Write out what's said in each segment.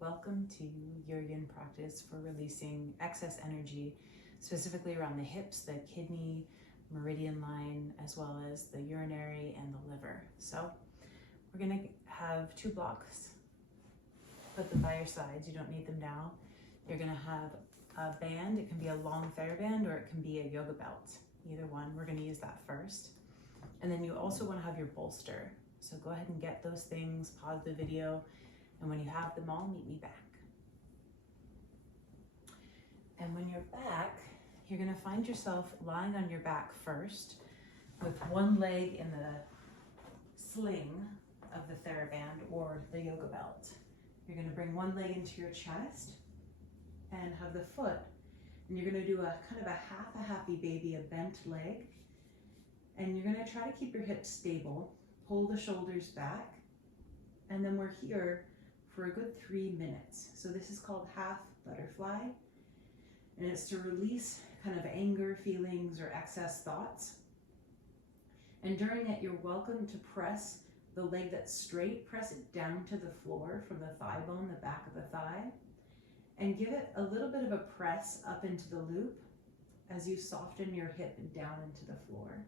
welcome to your yin practice for releasing excess energy, specifically around the hips, the kidney, meridian line, as well as the urinary and the liver. So we're gonna have 2 blocks. Put them by your sides, you don't need them now. You're gonna have a band, it can be a long TheraBand or it can be a yoga belt. Either one, we're gonna use that first. And then you also wanna have your bolster. So go ahead and get those things, pause the video, and when you have them all, meet me back. And when you're back, you're gonna find yourself lying on your back first with one leg in the sling of the TheraBand or the yoga belt. You're gonna bring one leg into your chest and have the foot. And you're gonna do a kind of a happy baby, a bent leg. And you're gonna try to keep your hips stable, pull the shoulders back, and then we're here for a good 3 minutes. So this is called half butterfly, and it's to release kind of anger feelings or excess thoughts. And during it, you're welcome to press the leg that's straight, press it down to the floor from the thigh bone, the back of the thigh, and give it a little bit of a press up into the loop as you soften your hip down into the floor.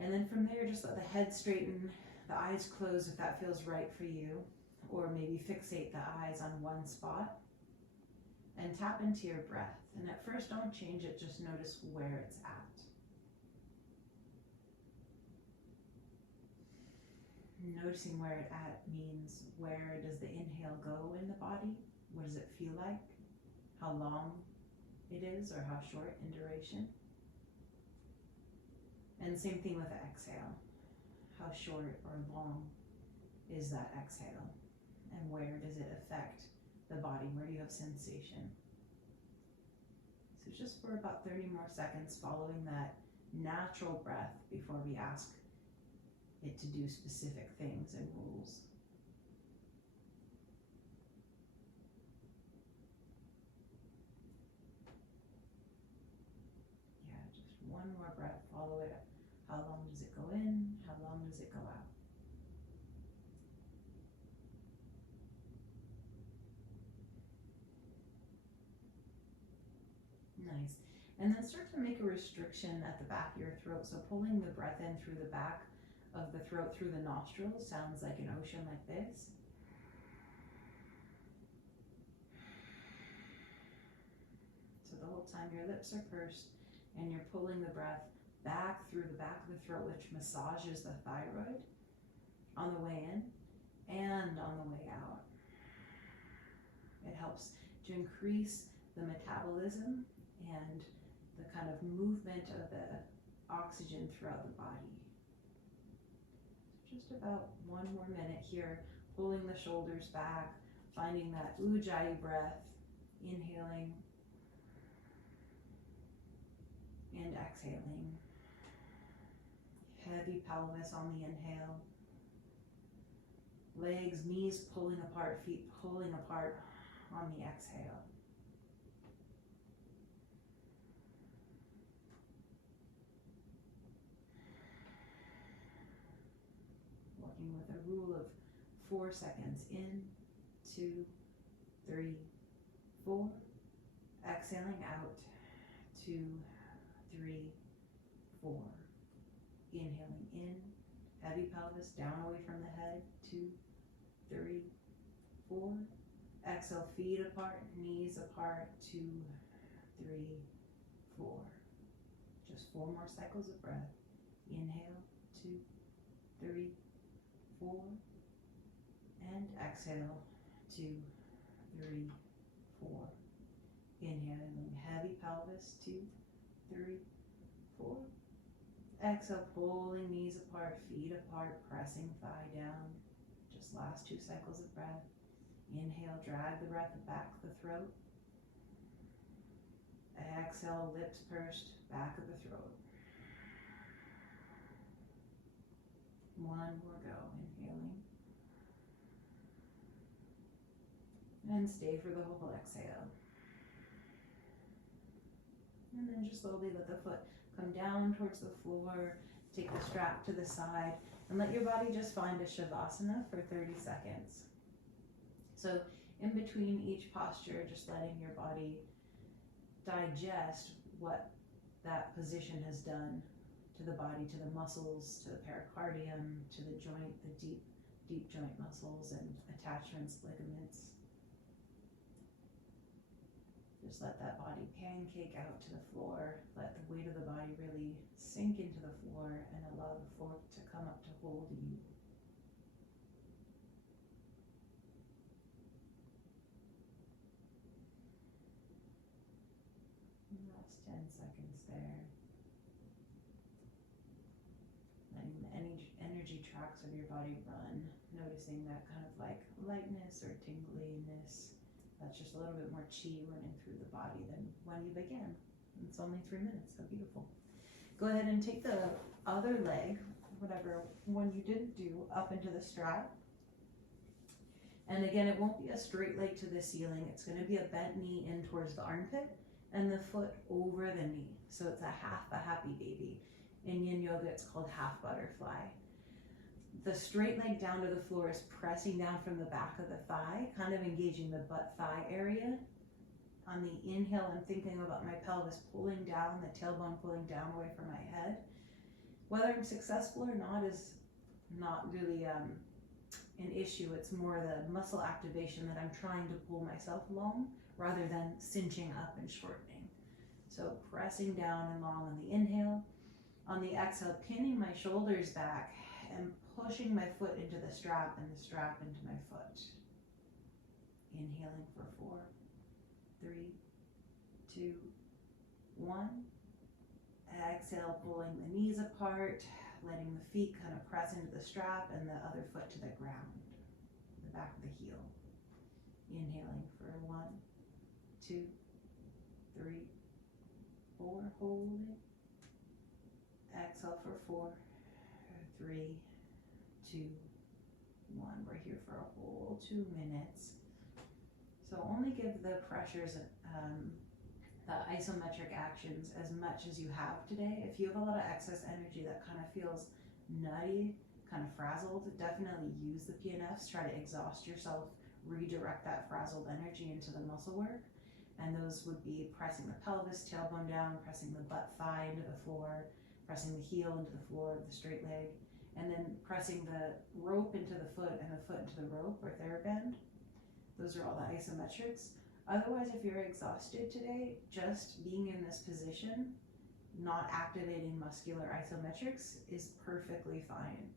And then from there, just let the head straighten, the eyes close if that feels right for you, or maybe fixate the eyes on one spot and tap into your breath. And at first, don't change it, just notice where it's at. Noticing where it's at means where does the inhale go in the body? What does it feel like? How long it is or how short in duration? And same thing with the exhale. How short or long is that exhale? And where does it affect the body? Where do you have sensation? So just for about 30 more seconds following that natural breath before we ask it to do specific things and rules. Yeah, just one more breath, follow it up. How long does it go in? How long does it go out? Nice. And then start to make a restriction at the back of your throat. So pulling the breath in through the back of the throat through the nostrils sounds like an ocean like this. So the whole time your lips are pursed and you're pulling the breath back through the back of the throat, which massages the thyroid on the way in and on the way out. It helps to increase the metabolism and the kind of movement of the oxygen throughout the body. Just about 1 more minute here, pulling the shoulders back, finding that ujjayi breath, inhaling and exhaling. Heavy pelvis on the inhale. Legs, knees pulling apart, feet pulling apart on the exhale. Working with a rule of 4 seconds. In, 2, 3, 4. Exhaling out. 2, 3, 4. Inhaling in, heavy pelvis down away from the head. 2, 3, 4. Exhale, feet apart, knees apart. 2, 3, 4. Just 4 more cycles of breath. Inhale, 2, 3, 4. And exhale, 2, 3, 4. Inhaling, heavy pelvis. 2, 3, 4. Exhale, pulling knees apart, feet apart, pressing thigh down. Just last 2 cycles of breath. Inhale, drag the breath back the throat. Exhale, lips pursed, back of the throat. 1 more go, inhaling. And stay for the whole exhale. And then just slowly let the foot come down towards the floor, take the strap to the side, and let your body just find a Shavasana for 30 seconds. So in between each posture, just letting your body digest what that position has done to the body, to the muscles, to the pericardium, to the joint, the deep joint muscles and attachments, ligaments. Just let that body pancake out to the floor. Let the weight of the body really sink into the floor and allow the fork to come up to hold you. Last 10 seconds there. Letting the energy tracks of your body run. Noticing that kind of like lightness or tingliness. That's just a little bit more chi running through the body than when you began. It's only 3 minutes, so beautiful. Go ahead and take the other leg, whatever one you didn't do, up into the strap. And again, it won't be a straight leg to the ceiling. It's going to be a bent knee in towards the armpit and the foot over the knee. So it's a happy baby. In yin yoga, it's called half butterfly. The straight leg down to the floor is pressing down from the back of the thigh, kind of engaging the butt thigh area. On the inhale, I'm thinking about my pelvis pulling down, the tailbone pulling down away from my head. Whether I'm successful or not is not really an issue. It's more the muscle activation that I'm trying to pull myself along rather than cinching up and shortening. So pressing down and long on the inhale. On the exhale, pinning my shoulders back and pushing my foot into the strap and the strap into my foot. Inhaling for 4, 3, 2, 1. Exhale, pulling the knees apart, letting the feet kind of press into the strap and the other foot to the ground, the back of the heel. Inhaling for 1, 2, 3, 4, holding. Exhale for 4, 3, 2, 1. We're here for a whole 2 minutes. So only give the pressures, the isometric actions as much as you have today. If you have a lot of excess energy that kind of feels nutty, kind of frazzled, definitely use the PNFs. Try to exhaust yourself, redirect that frazzled energy into the muscle work. And those would be pressing the pelvis, tailbone down, pressing the butt thigh into the floor, pressing the heel into the floor of the straight leg, and then pressing the rope into the foot and the foot into the rope or TheraBand. Those are all the isometrics. Otherwise, if you're exhausted today, just being in this position, not activating muscular isometrics is perfectly fine.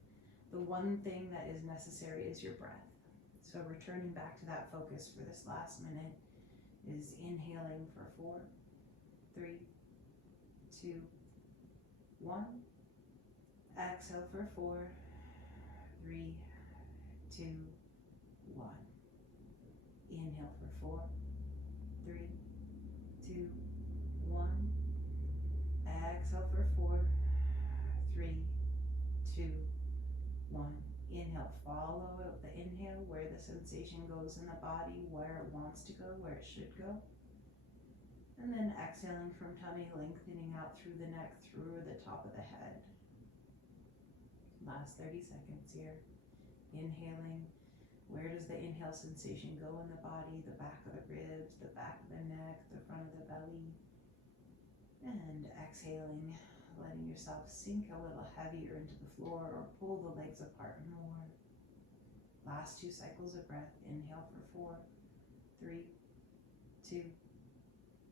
The one thing that is necessary is your breath. So returning back to that focus for this last minute is inhaling for 4, 3, 2, 1. Exhale for 4, 3, 2, 1. Inhale for 4, 3, 2, 1. Exhale for 4, 3, 2, 1. Inhale, follow out the inhale where the sensation goes in the body, where it wants to go, where it should go. And then exhaling from tummy, lengthening out through the neck, through the top of the head. Last 30 seconds here. Inhaling. Where does the inhale sensation go in the body? The back of the ribs, the back of the neck, the front of the belly. And exhaling, letting yourself sink a little heavier into the floor or pull the legs apart more. Last 2 cycles of breath. Inhale for 4, 3, 2,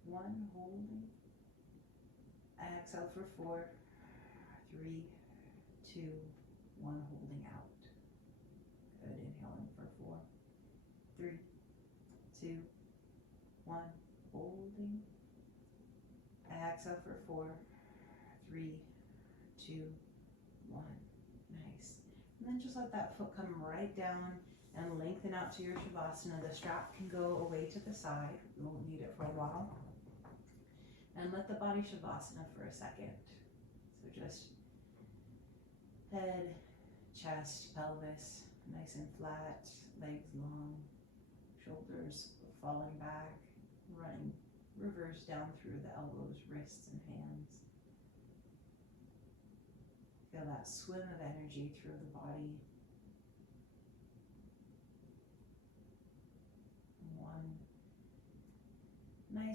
1. Holding. Exhale for 4, 3, 2, 1. Holding out. Good. Inhaling for 4, 3, 2, 1. Holding. Exhale for 4, 3, 2, 1. Nice. And then just let that foot come right down and lengthen out to your Shavasana. The strap can go away to the side. We won't need it for a while. And let the body Shavasana for a second. So just head, chest, pelvis, nice and flat, legs long, shoulders falling back, running reverse down through the elbows, wrists, and hands. Feel that swim of energy through the body.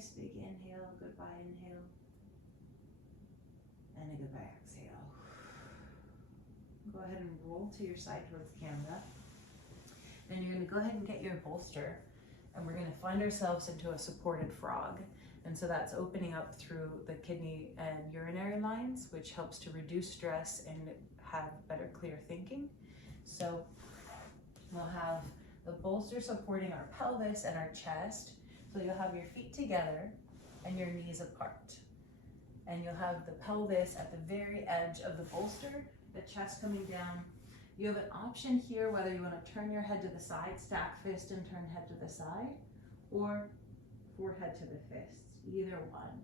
nice big inhale, goodbye inhale, and a goodbye exhale. Go ahead and roll to your side towards camera. And you're going to go ahead and get your bolster, and we're going to find ourselves into a supported frog. And so that's opening up through the kidney and urinary lines, which helps to reduce stress and have better, clear thinking. So we'll have the bolster supporting our pelvis and our chest. So you'll have your feet together and your knees apart. And you'll have the pelvis at the very edge of the bolster, the chest coming down. You have an option here whether you want to turn your head to the side, stack fist and turn head to the side, or forehead to the fists, either one.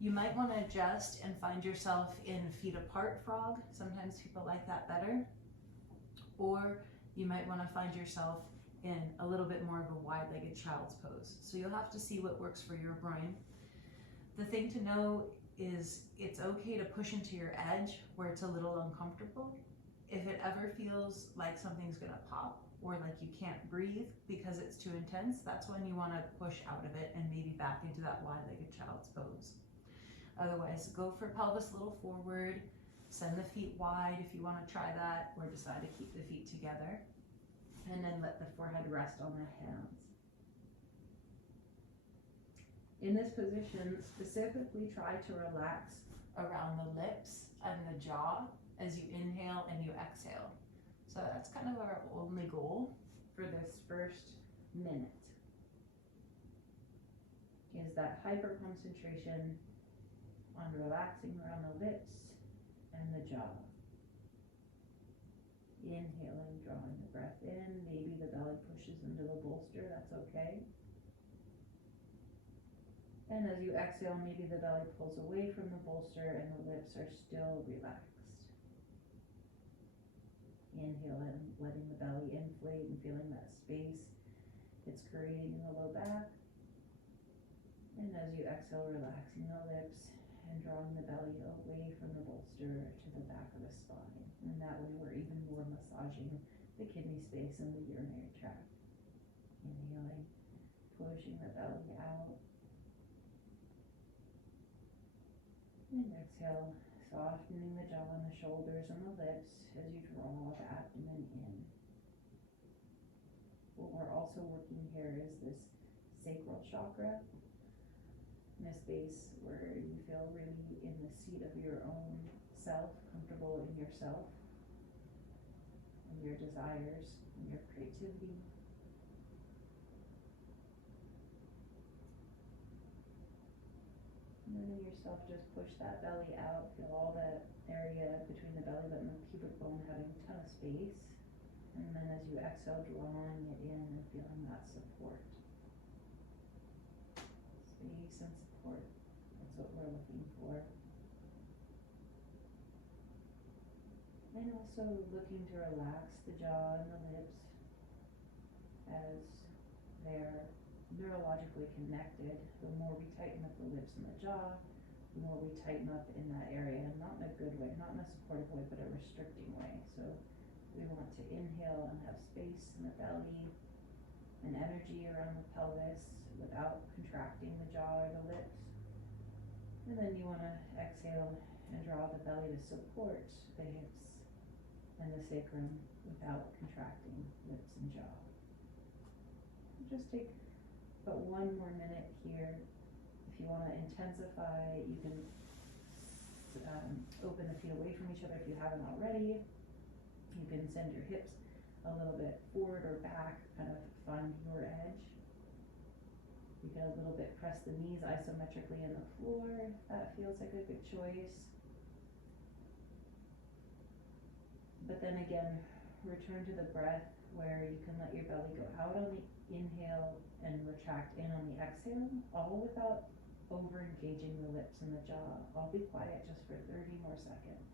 You might want to adjust and find yourself in feet apart frog. Sometimes people like that better. Or you might want to find yourself in a little bit more of a wide-legged child's pose. So you'll have to see what works for your brain. The thing to know is it's okay to push into your edge where it's a little uncomfortable. If it ever feels like something's gonna pop or like you can't breathe because it's too intense, that's when you wanna push out of it and maybe back into that wide-legged child's pose. Otherwise, go for pelvis a little forward, send the feet wide if you wanna try that, or decide to keep the feet together, and then let the forehead rest on the hands. In this position, specifically try to relax around the lips and the jaw as you inhale and you exhale. So that's kind of our only goal for this first minute, is that hyper concentration on relaxing around the lips and the jaw. Inhaling, drawing the breath in. Maybe the belly pushes into the bolster, that's okay. And as you exhale, maybe the belly pulls away from the bolster and the lips are still relaxed. Inhale and letting the belly inflate and feeling that space it's creating in the low back. And as you exhale, relaxing the lips and drawing the belly away from the bolster to the back of the spine. And that way we're even more massaging the kidney space and the urinary tract. Inhaling, pushing the belly out. And exhale, softening the jaw and the shoulders and the lips as you draw the abdomen in. What we're also working here is this sacral chakra, in a space where you feel really in the seat of your own self, comfortable in yourself, and your desires, and your creativity. And letting yourself just push that belly out, feel all that area between the belly button and the pubic bone having a ton of space. And then as you exhale, drawing it in and feeling that support. Space and support, that's what we're looking for. And also looking to relax the jaw and the lips as they're neurologically connected. The more we tighten up the lips and the jaw, the more we tighten up in that area, not in a good way, not in a supportive way, but a restricting way. So we want to inhale and have space in the belly and energy around the pelvis without contracting the jaw or the lips. And then you want to exhale and draw the belly to support the hips and the sacrum without contracting lips and jaw. Just take about one more minute here. If you want to intensify, you can open the feet away from each other if you haven't already. You can send your hips a little bit forward or back, kind of find your edge. You can a little bit press the knees isometrically in the floor if that feels like a good choice. But then again, return to the breath where you can let your belly go out on the inhale and retract in on the exhale, all without over-engaging the lips and the jaw. I'll be quiet just for 30 more seconds.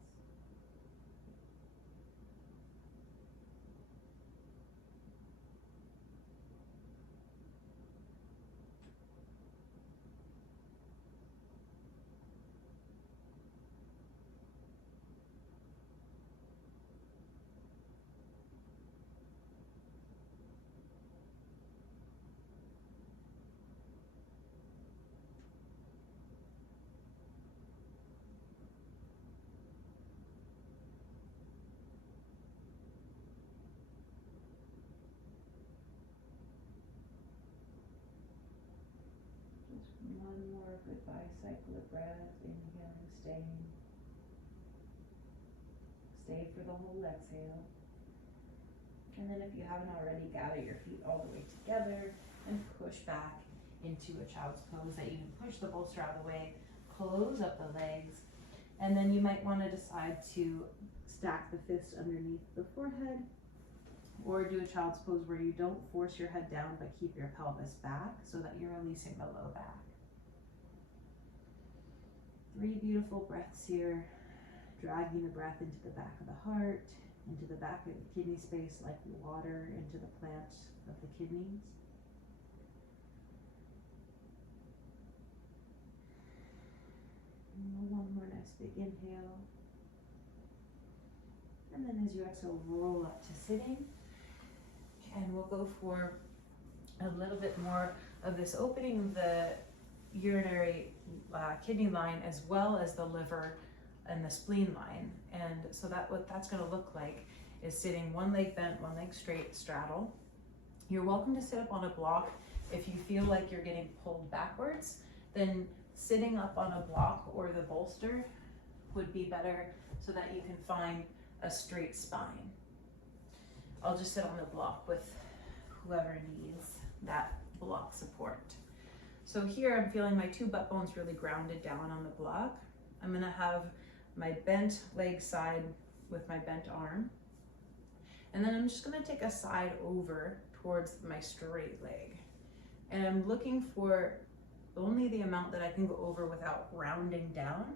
goodbye cycle of breath, inhaling, staying. Stay for the whole exhale. And then if you haven't already, gather your feet all the way together and push back into a child's pose. That you can push the bolster out of the way, close up the legs, and then you might want to decide to stack the fists underneath the forehead, or do a child's pose where you don't force your head down but keep your pelvis back so that you're releasing the low back. 3 beautiful breaths here, dragging the breath into the back of the heart, into the back of the kidney space like water into the plant of the kidneys. And one more nice big inhale. And then as you exhale, roll up to sitting. And we'll go for a little bit more of this opening of the urinary kidney line, as well as the liver and the spleen line. And so what that's going to look like is sitting one leg bent, one leg straight, straddle. You're welcome to sit up on a block. If you feel like you're getting pulled backwards, then sitting up on a block or the bolster would be better so that you can find a straight spine. I'll just sit on the block with whoever needs that block support. So here I'm feeling my 2 butt bones really grounded down on the block. I'm gonna have my bent leg side with my bent arm. And then I'm just gonna take a side over towards my straight leg. And I'm looking for only the amount that I can go over without rounding down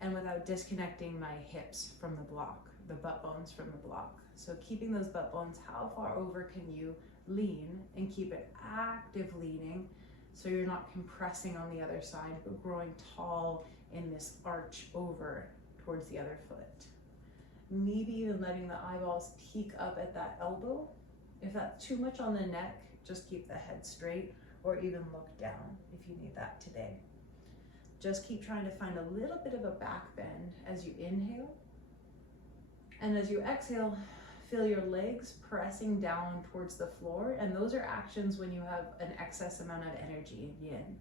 and without disconnecting my hips from the block, the butt bones from the block. So keeping those butt bones, how far over can you lean, and keep it active leaning so you're not compressing on the other side, but growing tall in this arch over towards the other foot. Maybe even letting the eyeballs peek up at that elbow. If that's too much on the neck, just keep the head straight, or even look down if you need that today. Just keep trying to find a little bit of a back bend as you inhale. And as you exhale, feel your legs pressing down towards the floor. And those are actions when you have an excess amount of energy in yin.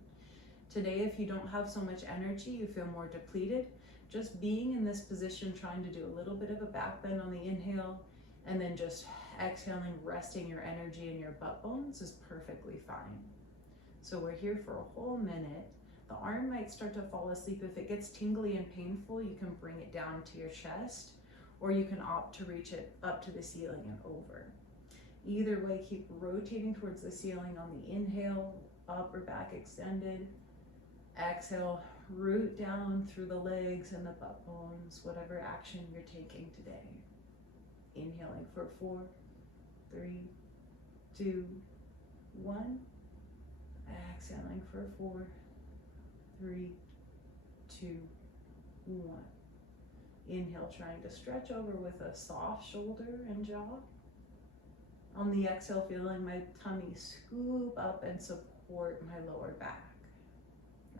Today, if you don't have so much energy, you feel more depleted, just being in this position, trying to do a little bit of a back bend on the inhale, and then just exhaling, resting your energy in your butt bones is perfectly fine. So we're here for a whole minute. The arm might start to fall asleep. If it gets tingly and painful, you can bring it down to your chest, or you can opt to reach it up to the ceiling and over. Either way, keep rotating towards the ceiling on the inhale, upper back extended. Exhale, root down through the legs and the butt bones, whatever action you're taking today. Inhaling for 4, 3, 2, 1. Exhaling for 4, 3, 2, 1. Inhale, trying to stretch over with a soft shoulder and jaw. On the exhale, feeling my tummy scoop up and support my lower back.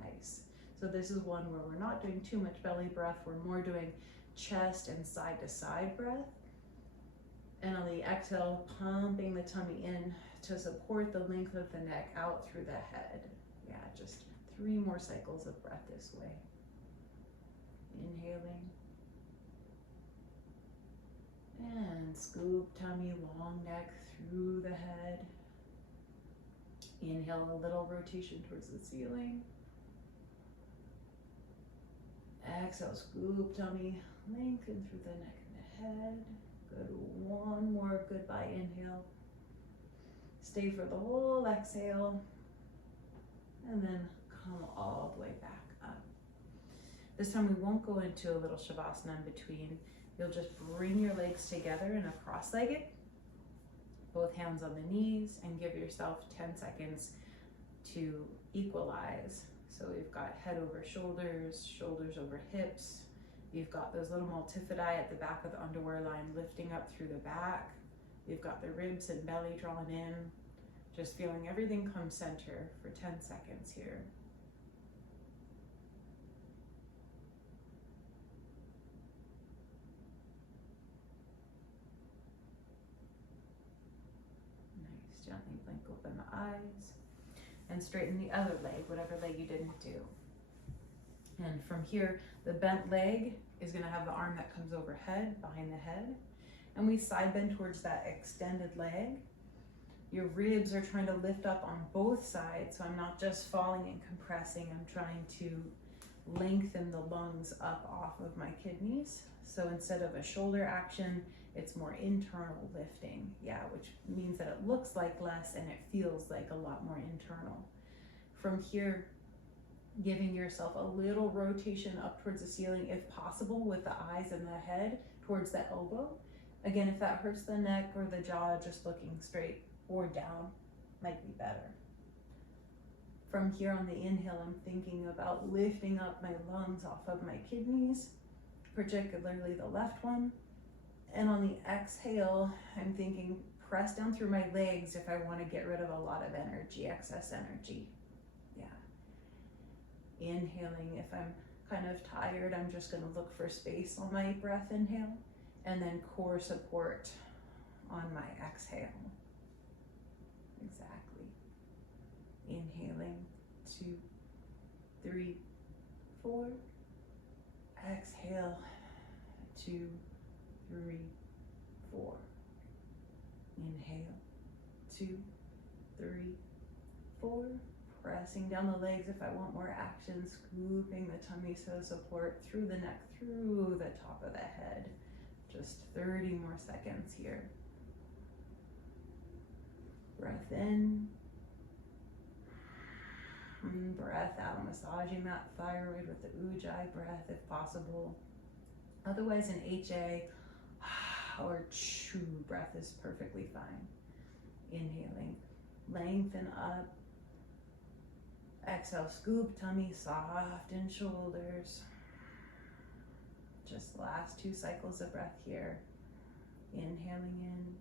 Nice. So this is one where we're not doing too much belly breath. We're more doing chest and side to side breath. And on the exhale, pumping the tummy in to support the length of the neck out through the head. Yeah, just 3 more cycles of breath this way. Inhaling. And scoop tummy, long neck through the head. Inhale, a little rotation towards the ceiling. Exhale, scoop tummy, lengthen through the neck and the head. Good, 1 more goodbye inhale. Stay for the whole exhale. And then come all the way back up. This time we won't go into a little shavasana in between. You'll just bring your legs together in a cross-legged, both hands on the knees, and give yourself 10 seconds to equalize. So we've got head over shoulders, shoulders over hips. You've got those little multifidi at the back of the underwear line lifting up through the back. You've got the ribs and belly drawn in. Just feeling everything come center for 10 seconds here. Nice, gently blink open the eyes and straighten the other leg, whatever leg you didn't do. And from here, the bent leg is gonna have the arm that comes overhead, behind the head. And we side bend towards that extended leg. Your ribs are trying to lift up on both sides, so I'm not just falling and compressing, I'm trying to lengthen the lungs up off of my kidneys. So instead of a shoulder action, it's more internal lifting, yeah, which means that it looks like less and it feels like a lot more internal. From here, giving yourself a little rotation up towards the ceiling if possible, with the eyes and the head towards the elbow. Again, if that hurts the neck or the jaw, just looking straight or down might be better. From here on the inhale, I'm thinking about lifting up my lungs off of my kidneys, particularly the left one. And on the exhale, I'm thinking press down through my legs if I want to get rid of a lot of energy, excess energy. Yeah. Inhaling, if I'm kind of tired, I'm just going to look for space on my breath inhale, and then core support on my exhale. Exactly. Inhaling, 2, 3, 4. Exhale, 2, 3, 4. Inhale, 2, 3, 4. Pressing down the legs if I want more action, scooping the tummy so support through the neck, through the top of the head. Just 30 more seconds here. Breath in. Breath out, massaging that thyroid with the Ujjayi breath if possible. Otherwise, an HA or Chu breath is perfectly fine. Inhaling, lengthen up. Exhale, scoop tummy, soft in shoulders. Just last 2 cycles of breath here. Inhaling in.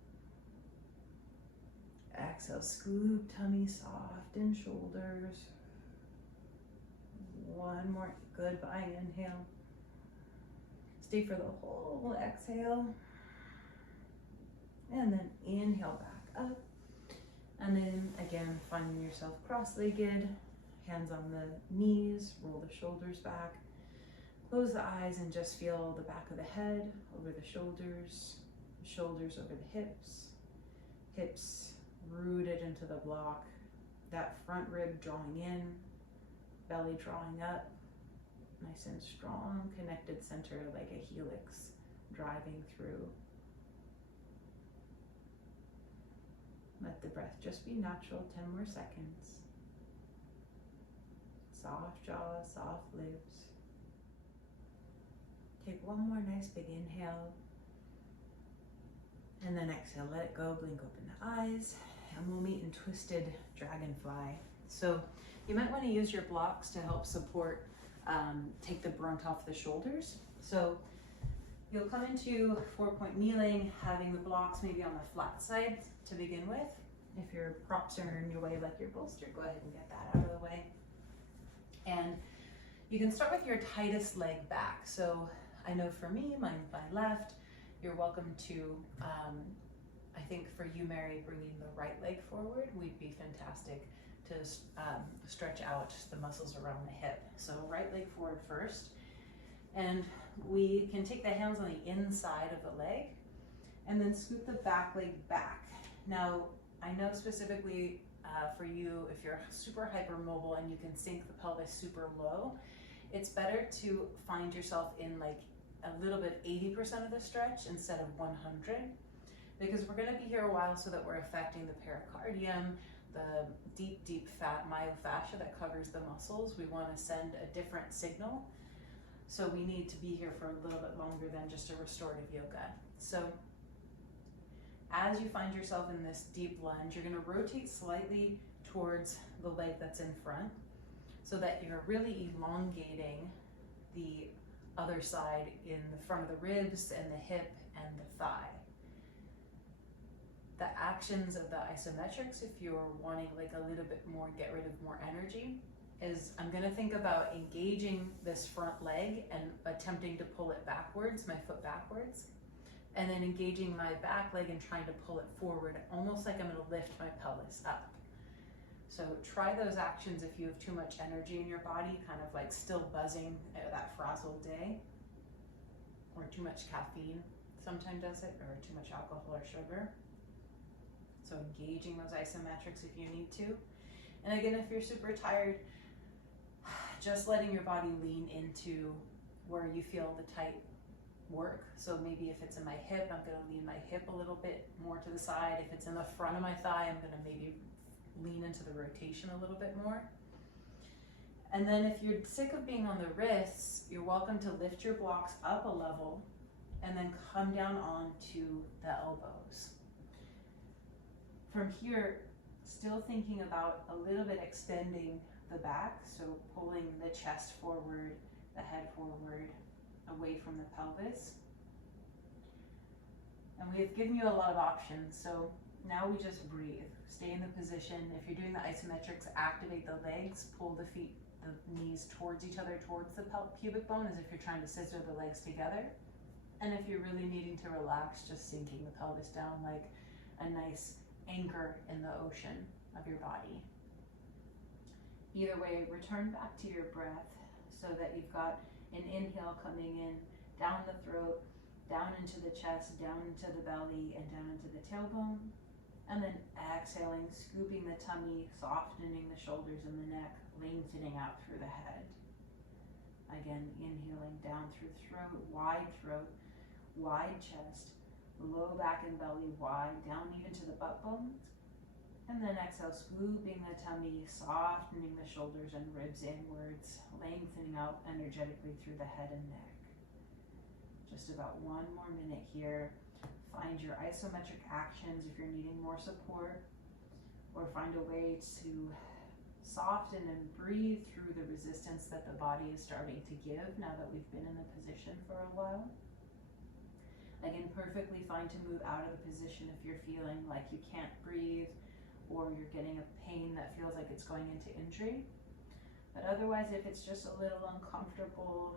Exhale, scoop tummy, soft in shoulders. 1 more goodbye inhale. Stay for the whole exhale. And then inhale back up. And then again, finding yourself cross-legged, hands on the knees, roll the shoulders back. Close the eyes and just feel the back of the head over the shoulders over the hips, hips rooted into the block, that front rib drawing in, belly drawing up, nice and strong, connected center like a helix driving through. Let the breath just be natural, 10 more seconds. Soft jaw, soft lips. Take 1 more nice big inhale. And then exhale, let it go, blink open the eyes, and we'll meet in twisted dragonfly. So you might want to use your blocks to help support, take the brunt off the shoulders. So you'll come into 4-point kneeling, having the blocks maybe on the flat side to begin with. If your props are in your way, like your bolster, go ahead and get that out of the way. And you can start with your tightest leg back. So I know for me, my left, you're welcome to, I think for you, Mary, bringing the right leg forward would be fantastic to stretch out the muscles around the hip. So right leg forward first. And we can take the hands on the inside of the leg and then scoop the back leg back. Now, I know specifically for you, if you're super hypermobile and you can sink the pelvis super low, it's better to find yourself in like a little bit 80% of the stretch instead of 100, because we're going to be here a while so that we're affecting the pericardium, the deep fat myofascia that covers the muscles. We want to send a different signal. So we need to be here for a little bit longer than just a restorative yoga. So as you find yourself in this deep lunge, you're going to rotate slightly towards the leg that's in front so that you're really elongating the other side in the front of the ribs and the hip and the thigh. The actions of the isometrics, if you're wanting like a little bit more, get rid of more energy, is I'm going to think about engaging this front leg and attempting to pull it backwards, my foot backwards, and then engaging my back leg and trying to pull it forward, almost like I'm going to lift my pelvis up. So try those actions if you have too much energy in your body, kind of like still buzzing that frazzled day, or too much caffeine sometimes does it, or too much alcohol or sugar. So engaging those isometrics if you need to. And again, if you're super tired, just letting your body lean into where you feel the tight work. So maybe if it's in my hip, I'm going to lean my hip a little bit more to the side. If it's in the front of my thigh, I'm going to maybe lean into the rotation a little bit more. And then if you're sick of being on the wrists, you're welcome to lift your blocks up a level and then come down onto the elbows. From here, still thinking about a little bit extending the back, so pulling the chest forward, the head forward, away from the pelvis. And we have given you a lot of options, so now we just breathe. Stay in the position. If you're doing the isometrics, activate the legs, pull the feet, the knees towards each other, towards the pubic bone, as if you're trying to scissor the legs together. And if you're really needing to relax, just sinking the pelvis down like a nice anchor in the ocean of your body. Either way, return back to your breath so that you've got an inhale coming in, down the throat, down into the chest, down into the belly, and down into the tailbone. And then exhaling, scooping the tummy, softening the shoulders and the neck, lengthening out through the head. Again, inhaling down through throat, wide chest, low back and belly wide, down even to the butt bones. And then exhale, scooping the tummy, softening the shoulders and ribs inwards, lengthening out energetically through the head and neck. Just about one more minute here. Find your isometric actions if you're needing more support, or find a way to soften and breathe through the resistance that the body is starting to give now that we've been in the position for a while. Again, perfectly fine to move out of the position if you're feeling like you can't breathe or you're getting a pain that feels like it's going into injury. But otherwise, if it's just a little uncomfortable,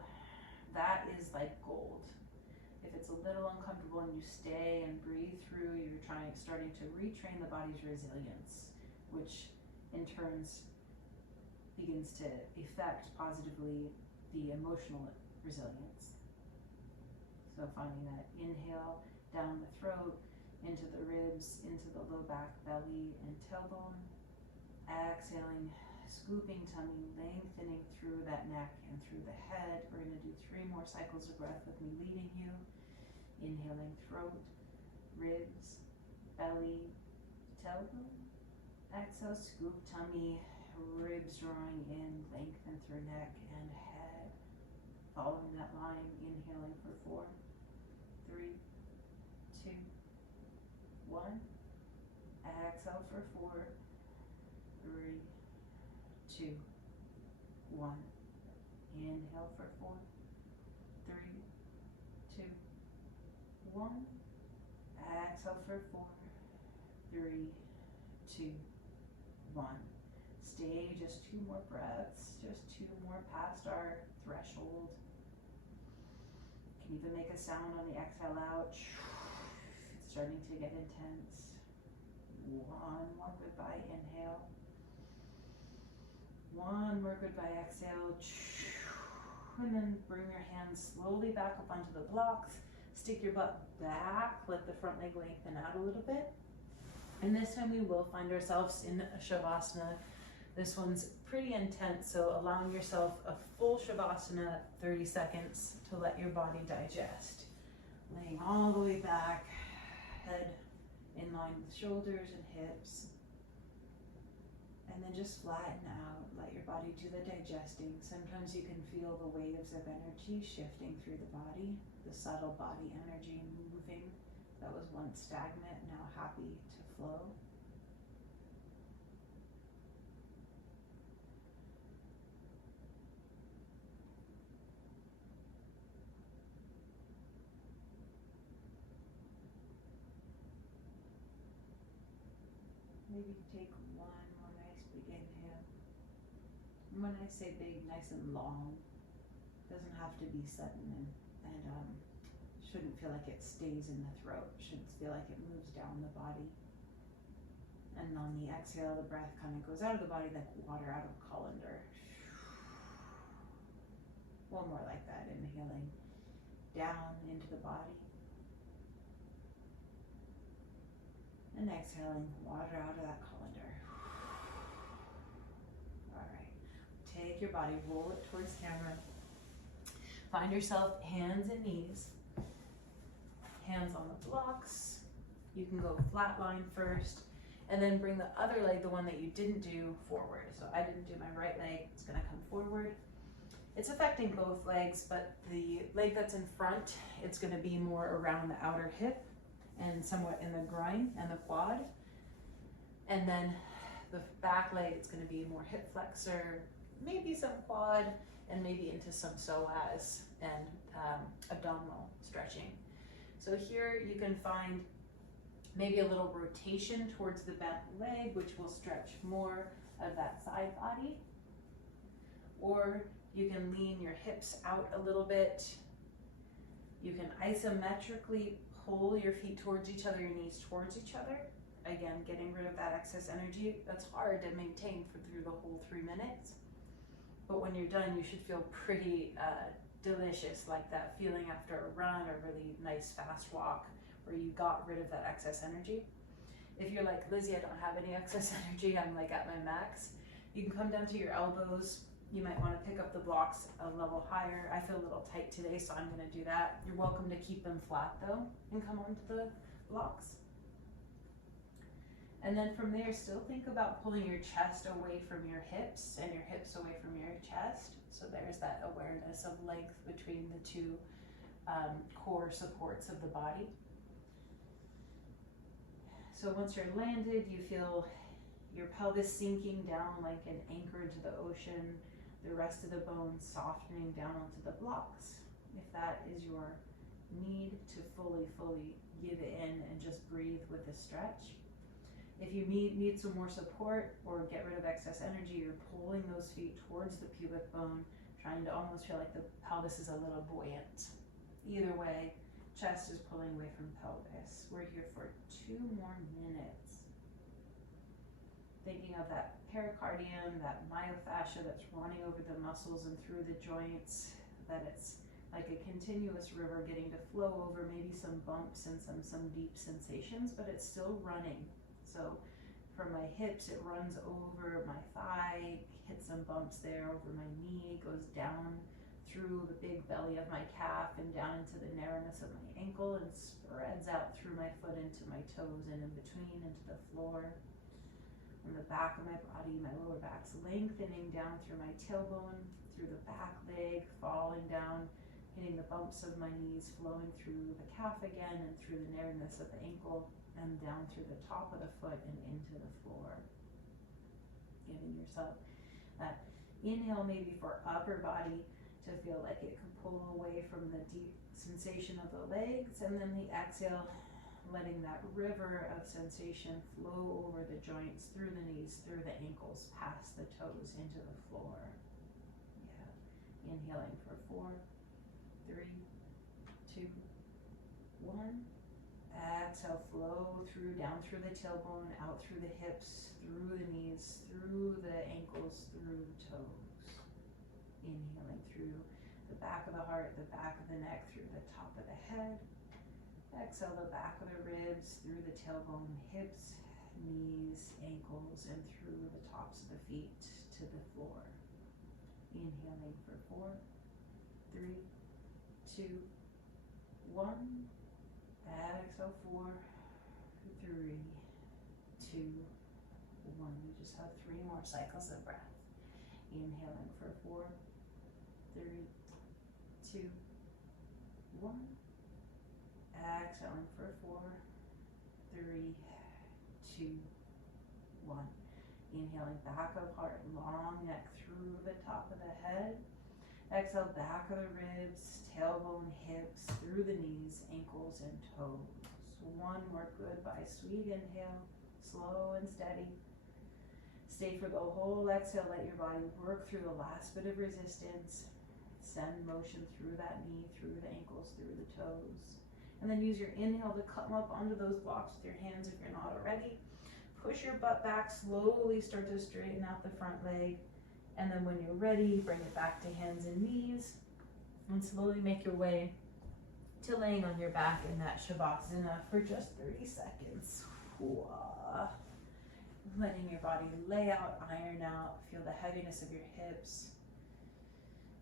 that is like gold. If it's a little uncomfortable and you stay and breathe through, you're starting to retrain the body's resilience, which in turns begins to affect positively the emotional resilience. So finding that inhale down the throat, into the ribs, into the low back, belly, and tailbone. Exhaling, scooping tummy, lengthening through that neck and through the head. We're going to do 3 more cycles of breath with me leading you. Inhaling throat, ribs, belly, tailbone. Exhale, scoop tummy, ribs drawing in, lengthen through neck and head. Following that line, inhaling for 4, 3, 2, 1. Exhale for 4, 3, 2, 1. Inhale for 4, 3, 2, 1. Exhale for 4, 3, 2, 1. Stay just 2 more breaths, just 2 more past our threshold. You can even make a sound on the exhale out. It's starting to get intense. 1 more goodbye inhale. 1 more goodbye exhale. And then bring your hands slowly back up onto the blocks. Stick your butt back. Let the front leg lengthen out a little bit. And this time we will find ourselves in a Shavasana. This one's pretty intense, so allowing yourself a full Shavasana, 30 seconds to let your body digest. Laying all the way back, head in line with shoulders and hips. And then just flatten out, let your body do the digesting. Sometimes you can feel the waves of energy shifting through the body, the subtle body energy moving that was once stagnant, now happy to flow. Maybe take 1 more nice big inhale. And when I say big, nice and long, doesn't have to be sudden and shouldn't feel like it stays in the throat. Shouldn't feel like it moves down the body. And on the exhale, the breath kind of goes out of the body like water out of a colander. One more like that, inhaling down into the body. And exhaling water out of that colander. Alright, take your body, roll it towards camera. Find yourself hands and knees. Hands on the blocks. You can go flat line first, and then bring the other leg, the one that you didn't do, forward. So I didn't do my right leg, it's gonna come forward. It's affecting both legs, but the leg that's in front, it's gonna be more around the outer hip and somewhat in the groin and the quad. And then the back leg, it's gonna be more hip flexor, maybe some quad, and maybe into some psoas and abdominal stretching. So here you can find maybe a little rotation towards the bent leg, which will stretch more of that side body. Or you can lean your hips out a little bit. You can isometrically pull your feet towards each other, your knees towards each other. Again, getting rid of that excess energy. That's hard to maintain through the whole 3 minutes. But when you're done, you should feel pretty delicious, like that feeling after a run or really nice fast walk where you got rid of that excess energy. If you're like, Lizzie, I don't have any excess energy, I'm like at my max, you can come down to your elbows. You might want to pick up the blocks a level higher. I feel a little tight today, so I'm going to do that. You're welcome to keep them flat though and come onto the blocks. And then from there, still think about pulling your chest away from your hips and your hips away from your chest. So there's that awareness of length between the two core supports of the body. So once you're landed, you feel your pelvis sinking down like an anchor to the ocean, the rest of the bones softening down onto the blocks. If that is your need to fully give it in and just breathe with the stretch. If you need some more support or get rid of excess energy, you're pulling those feet towards the pubic bone, trying to almost feel like the pelvis is a little buoyant. Either way, chest is pulling away from pelvis. We're here for 2 more minutes. Thinking of that pericardium, that myofascia that's running over the muscles and through the joints, that it's like a continuous river getting to flow over maybe some bumps and some deep sensations, but it's still running. So from my hips, it runs over my thigh, hits some bumps there, over my knee, goes down through the big belly of my calf and down into the narrowness of my ankle and spreads out through my foot into my toes and in between into the floor. From the back of my body, my lower back's lengthening down through my tailbone, through the back leg, falling down, hitting the bumps of my knees, flowing through the calf again and through the narrowness of the ankle and down through the top of the foot and into the floor. Giving yourself that inhale maybe for upper body to feel like it could pull away from the deep sensation of the legs, and then the exhale, letting that river of sensation flow over the joints, through the knees, through the ankles, past the toes, into the floor. Yeah. Inhaling for 4, 3, 2, 1. Exhale, flow through, down through the tailbone, out through the hips, through the knees, through the ankles, through the toes. Inhaling through the back of the heart, the back of the neck, through the top of the head. Exhale, the back of the ribs, through the tailbone, hips, knees, ankles, and through the tops of the feet to the floor. Inhaling for 4, 3, 2, 1. Exhale, 4, 3, 2, 1. We just have 3 more cycles of breath. Inhaling for 4, 3, 2, 1. Exhaling for 4, 3, 2, 1. Inhaling back of heart, long neck through the top of the head. Exhale, back of the ribs, tailbone, hips, through the knees, ankles, and toes. 1 more goodbye, sweet inhale, slow and steady. Stay for the whole exhale, let your body work through the last bit of resistance. Send motion through that knee, through the ankles, through the toes. And then use your inhale to come up onto those blocks with your hands if you're not already. push your butt back, slowly start to straighten out the front leg. And then when you're ready, bring it back to hands and knees and slowly make your way to laying on your back in that Shavasana for just 30 seconds. Letting your body lay out, iron out, feel the heaviness of your hips.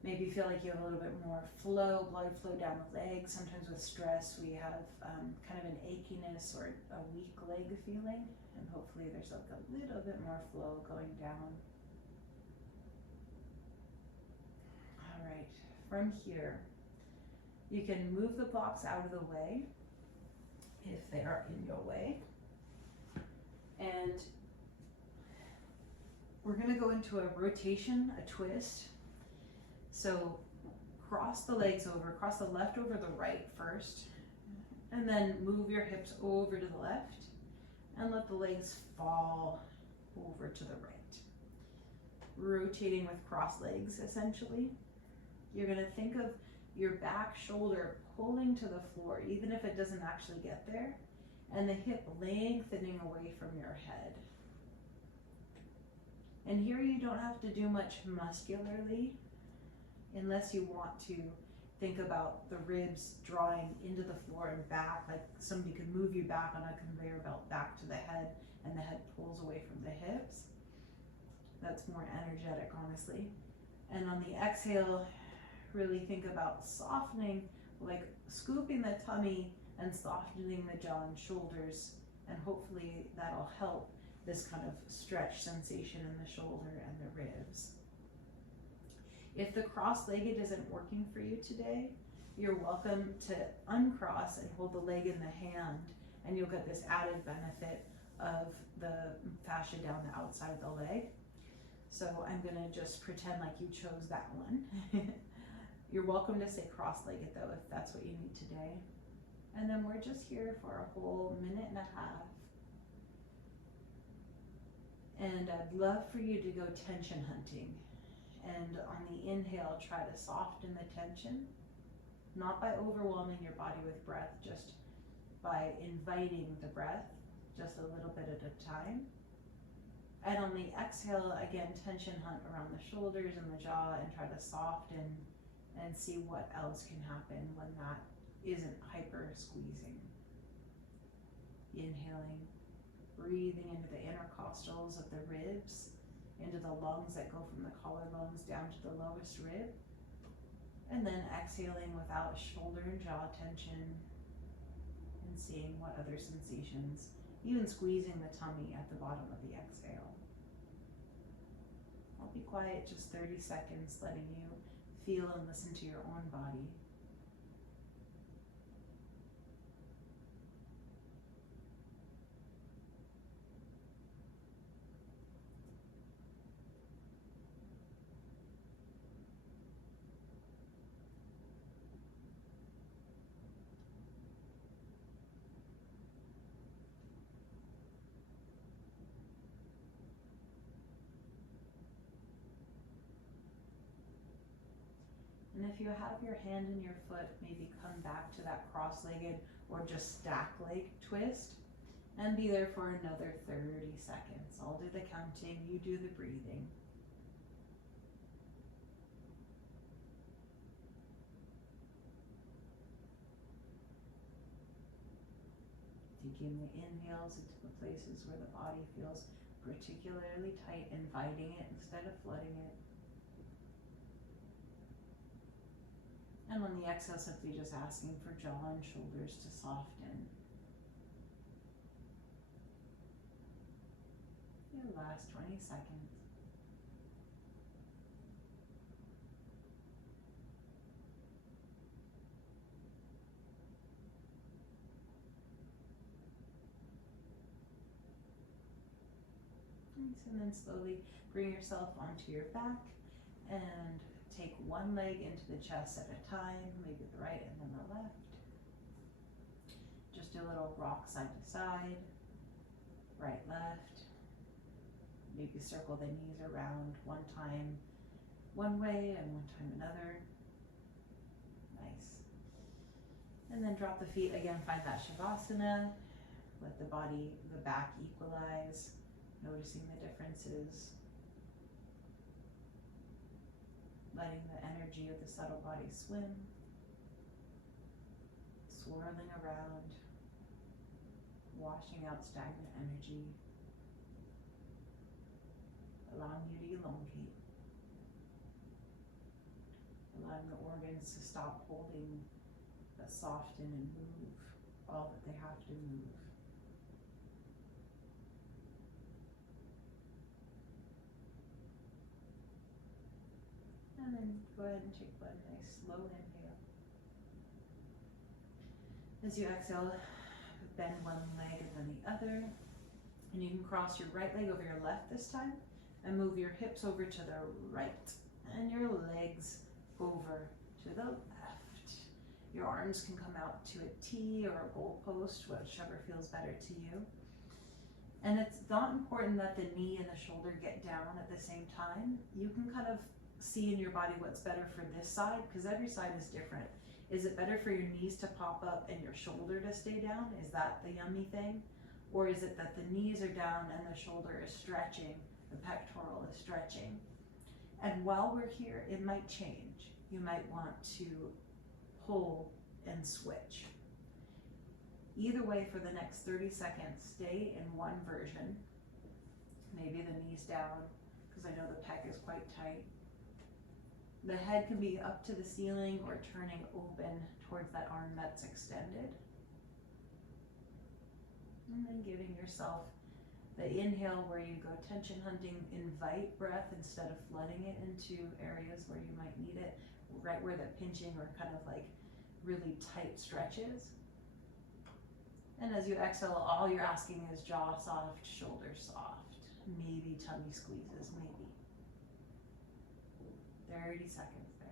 Maybe feel like you have a little bit more flow, blood flow down the legs. Sometimes with stress we have kind of an achiness or a weak leg feeling, and hopefully there's like a little bit more flow going down. All right, from here, you can move the blocks out of the way if they are in your way. And we're gonna go into a rotation, a twist. So cross the legs over, cross the left over the right first, and then move your hips over to the left and let the legs fall over to the right. Rotating with cross legs, essentially. You're gonna think of your back shoulder pulling to the floor, even if it doesn't actually get there, and the hip lengthening away from your head. And here you don't have to do much muscularly, unless you want to think about the ribs drawing into the floor and back, like somebody could move you back on a conveyor belt back to the head, and the head pulls away from the hips. That's more energetic, honestly. And on the exhale, really think about softening, like scooping the tummy and softening the jaw and shoulders, and hopefully that'll help this kind of stretch sensation in the shoulder and the ribs. If the cross-legged isn't working for you today, you're welcome to uncross and hold the leg in the hand, and you'll get this added benefit of the fascia down the outside of the leg. So I'm gonna just pretend like you chose that one. You're welcome to say cross-legged though, if that's what you need today. And then we're just here for a whole minute and a half. And I'd love for you to go tension hunting. And on the inhale, try to soften the tension, not by overwhelming your body with breath, just by inviting the breath, just a little bit at a time. And on the exhale, again, tension hunt around the shoulders and the jaw, and try to soften and see what else can happen when that isn't hyper squeezing. Inhaling, breathing into the intercostals of the ribs, into the lungs that go from the collarbones down to the lowest rib. And then exhaling without shoulder and jaw tension, and seeing what other sensations, even squeezing the tummy at the bottom of the exhale. I'll be quiet just 30 seconds, letting you feel and listen to your own body. And if you have your hand in your foot, maybe come back to that cross-legged or just stack leg twist, and be there for another 30 seconds. I'll do the counting, you do the breathing. Taking the inhales into the places where the body feels particularly tight, inviting it instead of flooding it. And on the exhale, simply just asking for jaw and shoulders to soften. Your last 20 seconds. Nice, and then slowly bring yourself onto your back and take one leg into the chest at a time, maybe the right and then the left. Just do a little rock side to side, right, left. Maybe circle the knees around, one time one way and one time another. Nice. And then drop the feet again, find that Shavasana. Let the body, the back equalize, noticing the differences. Letting the energy of the subtle body swim, swirling around, washing out stagnant energy, allowing you to elongate, allowing the organs to stop holding, but soften and move all that they have to move. And then go ahead and take one nice slow inhale. As you exhale, bend one leg and then the other. And you can cross your right leg over your left this time and move your hips over to the right and your legs over to the left. Your arms can come out to a T or a goalpost, whichever feels better to you. And it's not important that the knee and the shoulder get down at the same time. You can kind of see in your body what's better for this side, because every side is different. Is it better for your knees to pop up and your shoulder to stay down? Is that the yummy thing? Or is it that the knees are down and the shoulder is stretching, the pectoral is stretching? And while we're here, it might change. You might want to pull and switch. Either way, for the next 30 seconds, stay in one version. Maybe the knees down, because I know the pec is quite tight. The head can be up to the ceiling or turning open towards that arm that's extended. And then giving yourself the inhale where you go tension hunting, invite breath instead of flooding it into areas where you might need it, right where the pinching or kind of like really tight stretches. And as you exhale, all you're asking is jaw soft, shoulder soft, maybe tummy squeezes, maybe. 30 seconds there.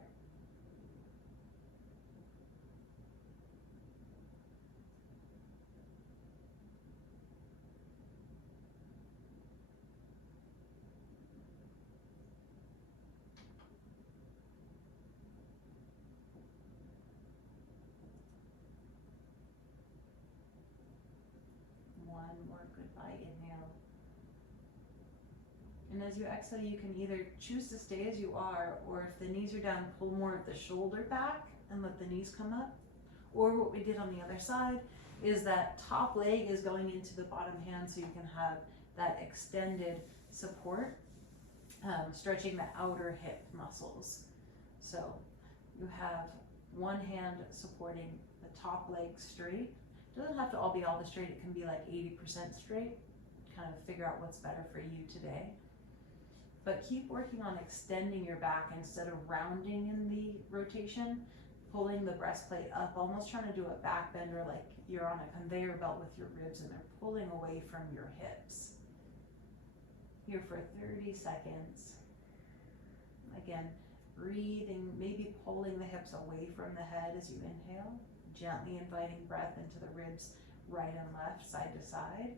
One more goodbye inhale. And as you exhale, you can either choose to stay as you are, or if the knees are down, pull more of the shoulder back and let the knees come up. Or what we did on the other side is that top leg is going into the bottom hand so you can have that extended support, stretching the outer hip muscles. So you have one hand supporting the top leg straight. It doesn't have to all be all the straight, it can be like 80% straight. Kind of figure out what's better for you today. But keep working on extending your back instead of rounding in the rotation, pulling the breastplate up, almost trying to do a back bender like you're on a conveyor belt with your ribs and they're pulling away from your hips. Here for 30 seconds. Again, breathing, maybe pulling the hips away from the head as you inhale, gently inviting breath into the ribs right and left, side to side.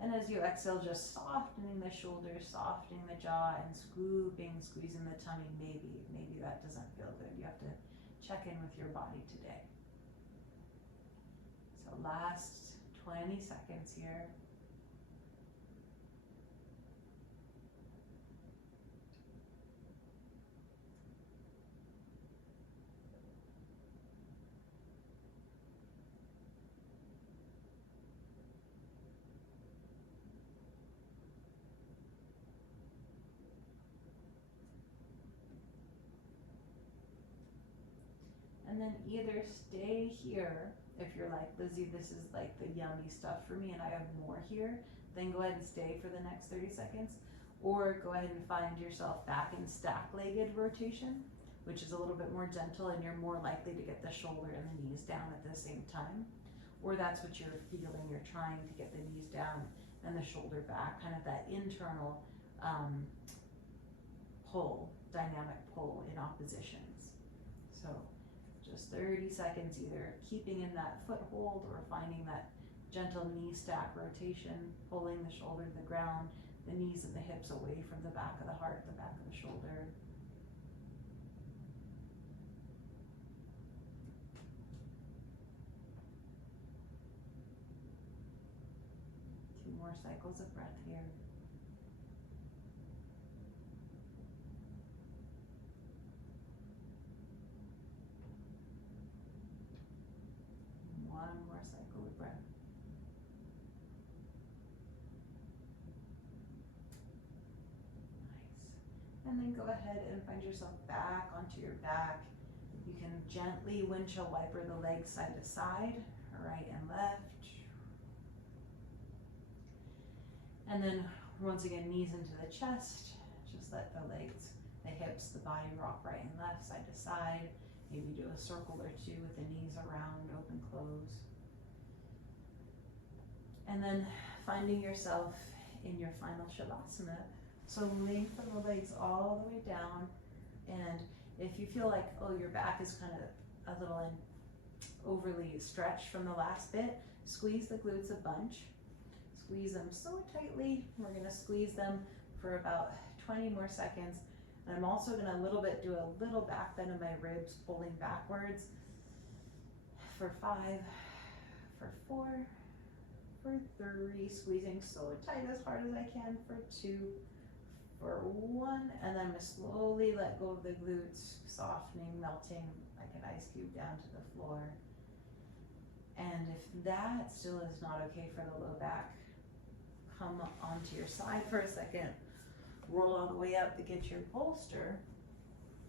And as you exhale, just softening the shoulders, softening the jaw, and squeezing the tummy. Maybe that doesn't feel good. You have to check in with your body today. So last 20 seconds here. And then either stay here, if you're like, Lizzie, this is like the yummy stuff for me and I have more here, then go ahead and stay for the next 30 seconds. Or go ahead and find yourself back in stack-legged rotation, which is a little bit more gentle and you're more likely to get the shoulder and the knees down at the same time. Or that's what you're feeling, you're trying to get the knees down and the shoulder back, kind of that internal pull, dynamic pull in oppositions. So just 30 seconds, either keeping in that foothold or finding that gentle knee stack rotation, pulling the shoulder to the ground, the knees and the hips away from the back of the heart, the back of the shoulder. more cycles of breath here. One more cycle of breath. Nice. And then go ahead and find yourself back onto your back. You can gently windshield wiper the legs side to side, right and left. And then once again, knees into the chest. Just let the legs, the hips, the body rock right and left, side to side. Maybe do a circle or two with the knees around, open, close. And then finding yourself in your final Shavasana. So lengthen the legs all the way down. And if you feel like, oh, your back is kind of a little overly stretched from the last bit, squeeze the glutes a bunch. Squeeze them so tightly. We're going to squeeze them for about 20 more seconds. And I'm also going to do a little back bend of my ribs, pulling backwards for 5, for 4, for 3, squeezing so tight as hard as I can for 2, for 1, and then I'm going to slowly let go of the glutes, softening, melting like an ice cube down to the floor. And if that still is not okay for the low back, come onto your side for a second, roll all the way up to get your bolster,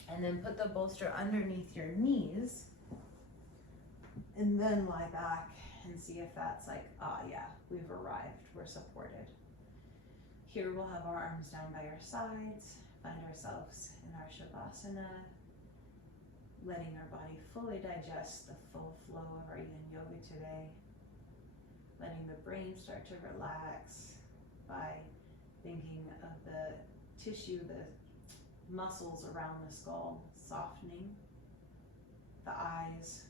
and then put the bolster underneath your knees, and then lie back and see if that's like, yeah, we've arrived, we're supported. Here we'll have our arms down by our sides, find ourselves in our Shavasana, letting our body fully digest the full flow of our yin yoga today, letting the brain start to relax by thinking of the tissue, the muscles around the skull softening, the eyes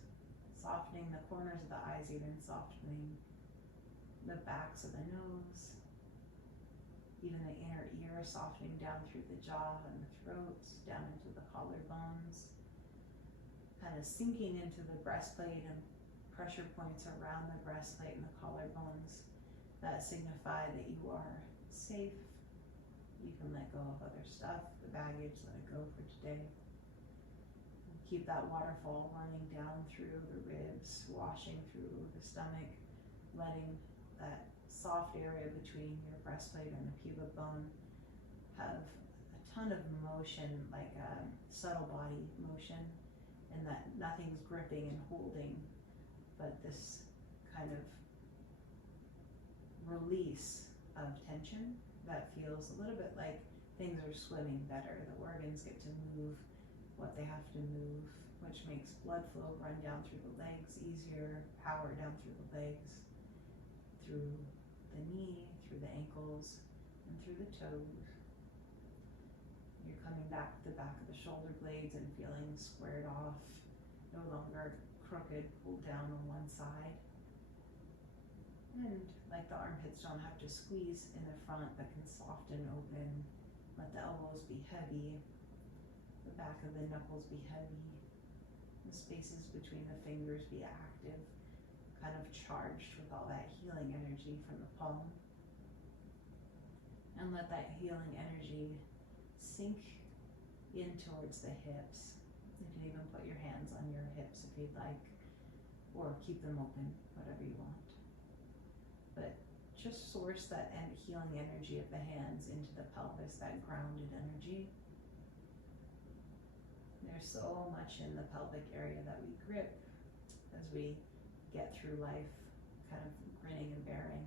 softening, the corners of the eyes even softening, the backs of the nose, even the inner ear softening down through the jaw and the throat, down into the collarbones, kind of sinking into the breastplate and pressure points around the breastplate and the collarbones that signify that you are safe. You can let go of other stuff, the baggage, let it go for today. Keep that waterfall running down through the ribs, washing through the stomach, letting that soft area between your breastplate and the pubic bone have a ton of motion, like a subtle body motion, and that nothing's gripping and holding, but this kind of release of tension that feels a little bit like things are swimming better. The organs get to move what they have to move, which makes blood flow run down through the legs easier, power down through the legs, through the knee, through the ankles, and through the toes. You're coming back to the back of the shoulder blades and feeling squared off, no longer crooked, pulled down on one side. And like the armpits don't have to squeeze in the front, but can soften open. Let the elbows be heavy, the back of the knuckles be heavy, the spaces between the fingers be active, kind of charged with all that healing energy from the palm. And let that healing energy sink in towards the hips. You can even put your hands on your hips if you'd like, or keep them open, whatever you want. But just source that healing energy of the hands into the pelvis, that grounded energy. There's so much in the pelvic area that we grip as we get through life, kind of grinning and bearing.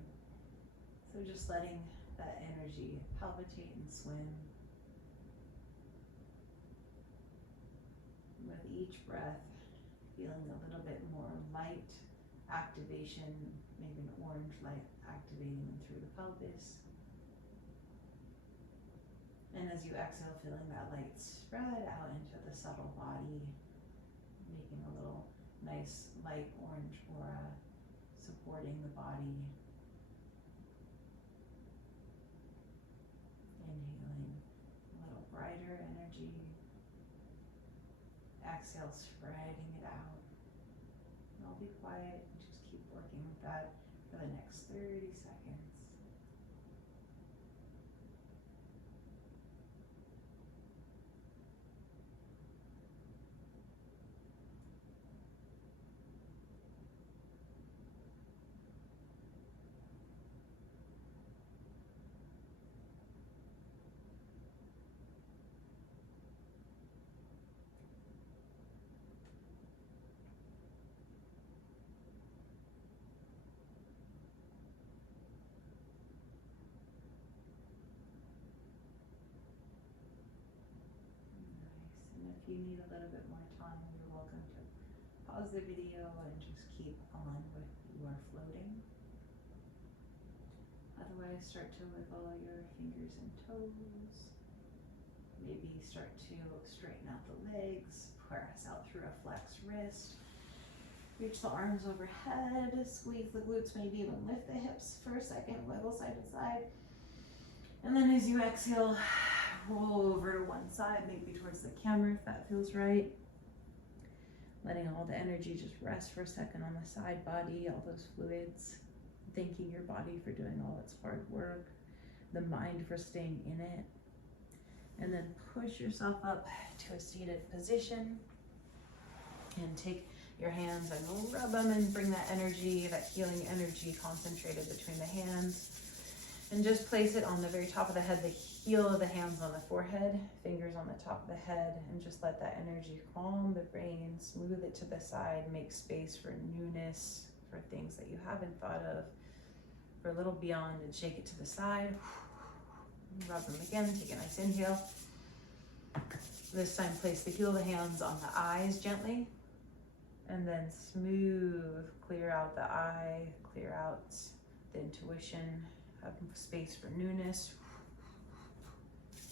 So just letting that energy palpitate and swim. With each breath, feeling a little bit more light activation, maybe an orange light activating through the pelvis. And as you exhale, feeling that light spread out into the subtle body, making a little nice light orange aura supporting the body. Inhaling a little brighter energy. Exhale, spreading it out. And I'll be quiet and just keep working with that for the next 30 seconds. need a little bit more time, you're welcome to pause the video and just keep on with your floating. Otherwise, start to wiggle your fingers and toes. Maybe start to straighten out the legs, press out through a flexed wrist. Reach the arms overhead, squeeze the glutes, maybe even lift the hips for a second, wiggle side to side. And then as you exhale, roll over to one side, maybe towards the camera if that feels right. Letting all the energy just rest for a second on the side body, all those fluids. Thanking your body for doing all its hard work, the mind for staying in it. And then push yourself up to a seated position and take your hands and rub them and bring that energy, that healing energy concentrated between the hands. And just place it on the very top of the head, the heel of the hands on the forehead, fingers on the top of the head, and just let that energy calm the brain, smooth it to the side, make space for newness, for things that you haven't thought of, for a little beyond, and shake it to the side. Rub them again, take a nice inhale. This time place the heel of the hands on the eyes gently, and then smooth, clear out the eye, clear out the intuition, have space for newness.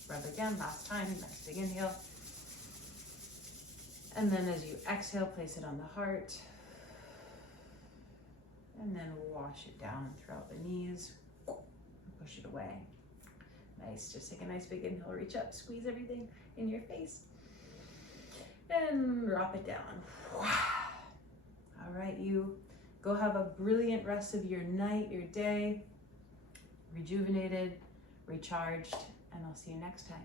Rub again, last time, nice big inhale. And then as you exhale, place it on the heart. And then wash it down throughout the knees. Push it away. Nice, just take a nice big inhale, reach up, squeeze everything in your face. And drop it down. All right, you go have a brilliant rest of your night, your day. Rejuvenated, recharged, and I'll see you next time.